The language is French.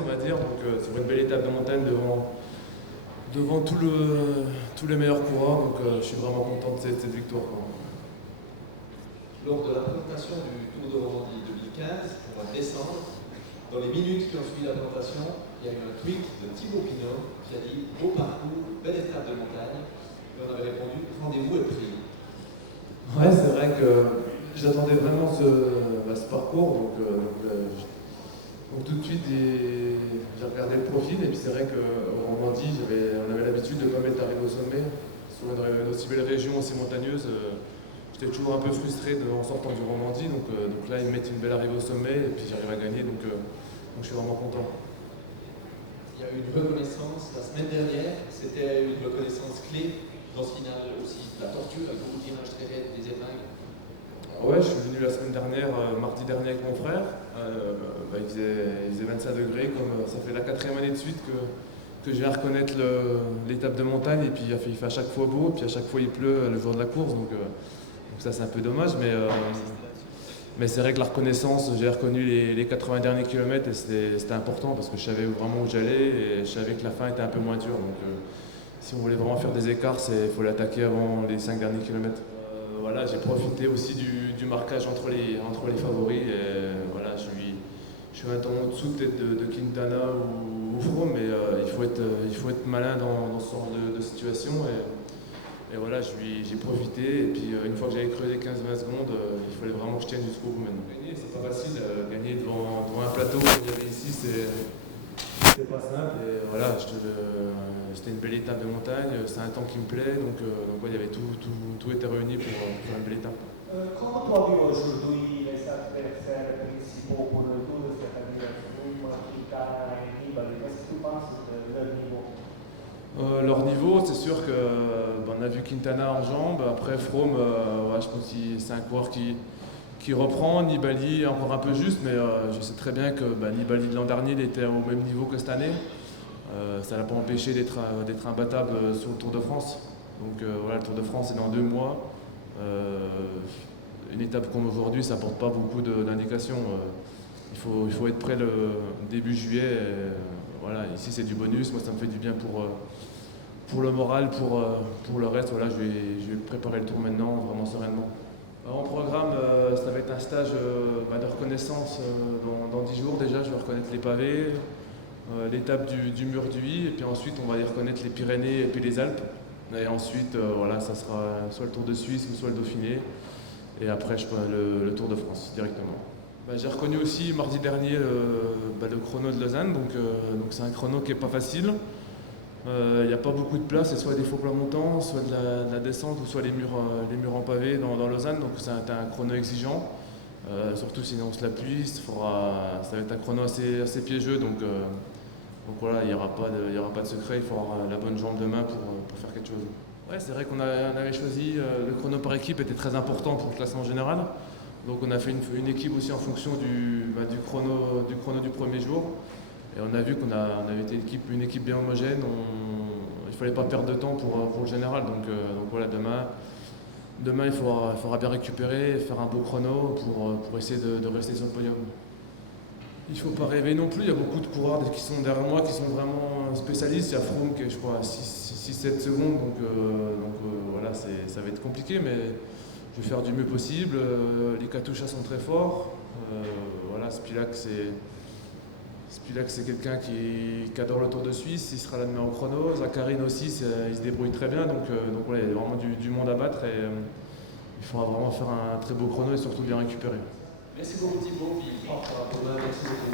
on va dire, donc sur une belle étape de montagne devant tous les meilleurs coureurs, donc je suis vraiment content de cette victoire, quoi. Lors de la présentation du Tour de Romandie 2015, au mois de décembre, dans les minutes qui ont suivi la présentation, il y a eu un tweet de Thibaut Pinot qui a dit « Beau parcours, belle étape de montagne ». Et on avait répondu « Rendez-vous est pris ». Ouais, c'est vrai que j'attendais vraiment ce parcours, donc tout de suite j'ai regardé le profil, et puis c'est vrai qu'au Romandie, on avait l'habitude de ne pas mettre d'arrivée au sommet. Sur une aussi belle région, aussi montagneuse, j'étais toujours un peu frustré en sortant du Romandie, donc là ils mettent une belle arrivée au sommet, et puis j'arrive à gagner, donc je suis vraiment content. Il y a eu une reconnaissance la semaine dernière, c'était une reconnaissance clé dans ce final aussi, la tortue avec beaucoup d'images très raides, des épingles. Ouais, je suis venu la semaine dernière, mardi dernier avec mon frère. Il faisait 25 degrés, comme ça fait la 4e année de suite que je viens reconnaître l'étape de montagne, et puis il fait à chaque fois beau, puis à chaque fois il pleut le jour de la course, donc ça c'est un peu dommage, mais c'est vrai que la reconnaissance, j'ai reconnu les 80 derniers kilomètres, et c'était important parce que je savais vraiment où j'allais, et je savais que la fin était un peu moins dure, donc si on voulait vraiment faire des écarts, il faut l'attaquer avant les 5 derniers kilomètres. Voilà, j'ai profité aussi du marquage entre les favoris, et voilà, je suis un temps en dessous peut-être de Quintana ou Froome, mais il faut être malin dans ce genre de situation, et voilà, j'ai profité, et puis une fois que j'avais creusé 15-20 secondes, il fallait vraiment que je tienne jusqu'au bout maintenant. Gagner, c'est pas facile, gagner devant un plateau comme il y avait ici, c'est pas simple, et voilà, c'était une belle étape de montagne, c'est un temps qui me plaît, donc ouais, il y avait tout était réuni pour faire une belle étape. Comment tu as vu aujourd'hui les adversaires principaux pour le Tour, c'est-à-dire Froome, Quintana et Nibali? Qu'est-ce que tu penses de leur niveau? Leur niveau, c'est sûr que on a vu Quintana en jambes, après Froome, ouais, je pense que c'est un coureur qui reprend, Nibali encore un peu juste, mais je sais très bien que Nibali de l'an dernier il était au même niveau que cette année. Ça ne l'a pas empêché d'être imbattable sur le Tour de France. Donc voilà, le Tour de France c'est dans 2 mois. Une étape comme aujourd'hui, ça n'apporte pas beaucoup d'indications. Il faut être prêt le début juillet. Voilà, ici c'est du bonus, moi ça me fait du bien pour le moral, pour le reste. Voilà, je vais préparer le tour maintenant, vraiment sereinement. En programme, ça va être un stage de reconnaissance dans 10 jours déjà. Je vais reconnaître les pavés, l'étape du mur d'Huy, et puis ensuite on va y reconnaître les Pyrénées et puis les Alpes. Et ensuite, voilà, ça sera soit le Tour de Suisse ou soit le Dauphiné. Et après, le Tour de France directement. J'ai reconnu aussi mardi dernier le chrono de Lausanne, donc c'est un chrono qui n'est pas facile. Il n'y a pas beaucoup de place, c'est soit des faux plats montants, soit de la descente, ou soit les murs en pavé dans Lausanne, donc c'est un chrono exigeant. Surtout sinon on se la pluie, ça va être un chrono assez piégeux, donc voilà, il n'y aura pas de secret, il faut avoir la bonne jambe de main pour faire quelque chose. Ouais, c'est vrai qu'on avait choisi, le chrono par équipe était très important pour le classement général. Donc on a fait une équipe aussi en fonction du chrono du premier jour. Et on a vu qu'on avait été une équipe bien homogène. Il ne fallait pas perdre de temps pour le général. Donc voilà, demain il faudra bien récupérer, faire un beau chrono pour essayer de rester sur le podium. Il ne faut pas rêver non plus, il y a beaucoup de coureurs qui sont derrière moi, qui sont vraiment spécialistes. Il y a Froome qui est, je crois, à 6-7 secondes, donc voilà, ça va être compliqué, mais je vais faire du mieux possible. Les Katusha sont très forts. Voilà, Spilak, c'est quelqu'un qui adore le Tour de Suisse, il sera là demain au chrono. Zakharine aussi, il se débrouille très bien, donc voilà, il y a vraiment du monde à battre, et il faudra vraiment faire un très beau chrono et surtout bien récupérer. Merci beaucoup Thibaut, puis merci beaucoup.